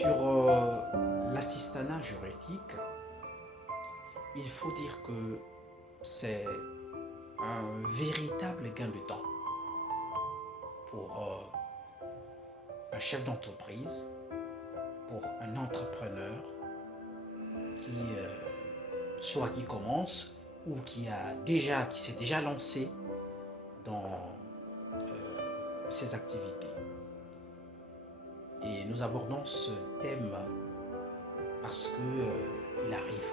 Sur l'assistanat juridique, il faut dire que c'est un véritable gain de temps pour un chef d'entreprise, pour un entrepreneur soit qui commence ou qui s'est déjà lancé dans ses activités. Et nous abordons ce thème parce que il arrive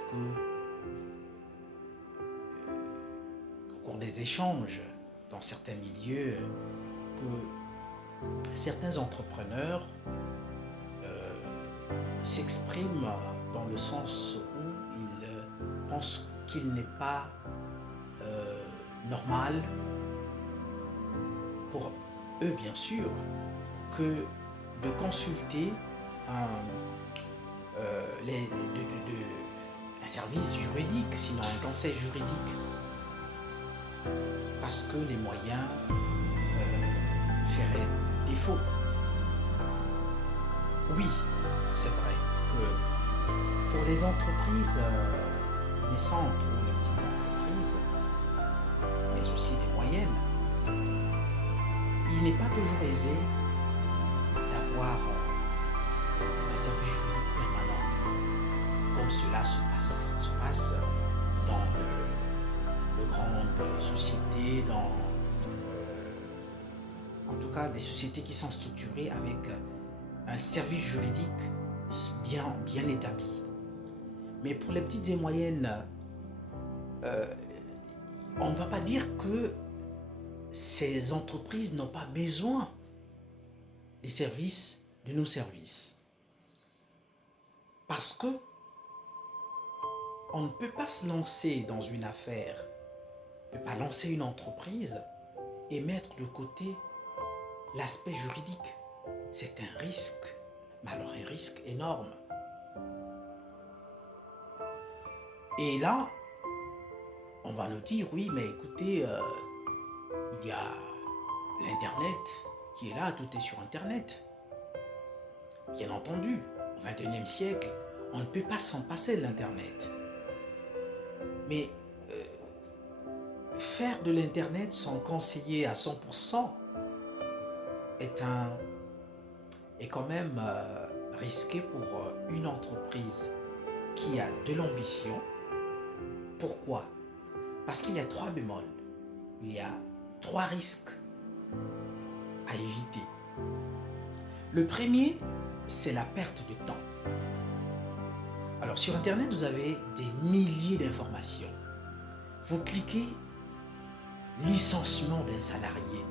au cours des échanges dans certains milieux, que certains entrepreneurs s'expriment dans le sens où ils pensent qu'il n'est pas normal pour eux, bien sûr, que de consulter un service juridique, sinon un conseil juridique, parce que les moyens feraient défaut. Oui, c'est vrai que pour les entreprises naissantes ou les petites entreprises, mais aussi les moyennes, il n'est pas toujours aisé d'avoir un service juridique permanent, comme cela se passe dans de grandes sociétés, en tout cas des sociétés qui sont structurées avec un service juridique bien établi. Mais pour les petites et moyennes, on ne va pas dire que ces entreprises n'ont pas besoin des services de nos services. Parce que on ne peut pas se lancer dans une affaire, on ne peut pas lancer une entreprise et mettre de côté l'aspect juridique. C'est un risque, mais alors un risque énorme. Et là, on va nous dire, oui, mais écoutez, il y a l'Internet qui est là, tout est sur Internet. Bien entendu, au XXIe siècle, on ne peut pas s'en passer de l'Internet. Mais faire de l'Internet sans conseiller à 100% est quand même risqué pour une entreprise qui a de l'ambition. Pourquoi ? Parce qu'il y a 3 bémols. Il y a 3 risques à éviter. Le premier, c'est la perte de temps. Alors sur Internet, vous avez des milliers d'informations. Vous cliquez licenciement d'un salarié.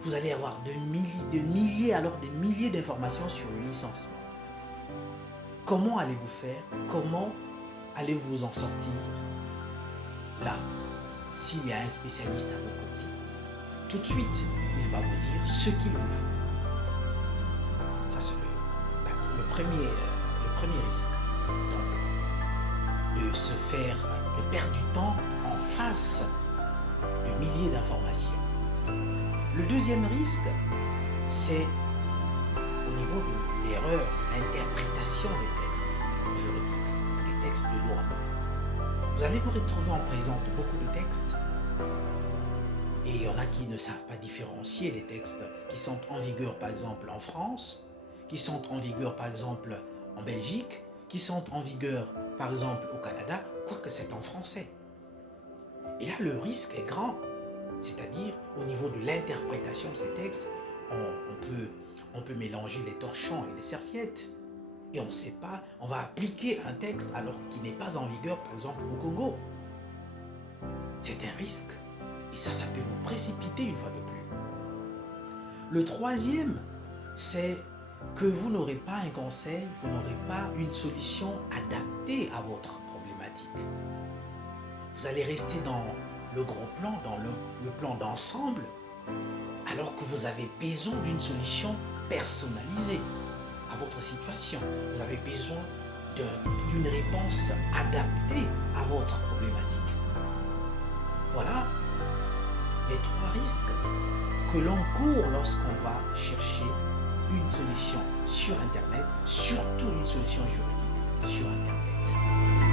Vous allez avoir des milliers d'informations sur le licenciement. Comment allez-vous faire ? Comment allez-vous vous en sortir ? Là, s'il y a un spécialiste à vos côtés, tout de suite, il va vous dire ce qu'il vous faut. Ça, c'est le premier risque. Donc, de perdre du temps en face de milliers d'informations. Le deuxième risque, c'est au niveau de l'erreur, de l'interprétation des textes juridiques, des textes de loi. Vous allez vous retrouver en présence de beaucoup de textes et il y en a qui ne savent pas différencier les textes qui sont en vigueur par exemple en France, qui sont en vigueur par exemple en Belgique, qui sont en vigueur par exemple au Canada, quoique c'est en français. Et là le risque est grand, c'est-à-dire au niveau de l'interprétation de ces textes, on peut mélanger les torchons et les serviettes. Et on ne sait pas, on va appliquer un texte alors qu'il n'est pas en vigueur, par exemple, au Congo. C'est un risque. Et ça peut vous précipiter une fois de plus. Le troisième, c'est que vous n'aurez pas un conseil, vous n'aurez pas une solution adaptée à votre problématique. Vous allez rester dans le gros plan, dans le plan d'ensemble, alors que vous avez besoin d'une solution personnalisée à votre situation. Vous avez besoin d'une réponse adaptée à votre problématique. Voilà les 3 risques que l'on court lorsqu'on va chercher une solution sur Internet, surtout une solution juridique sur Internet.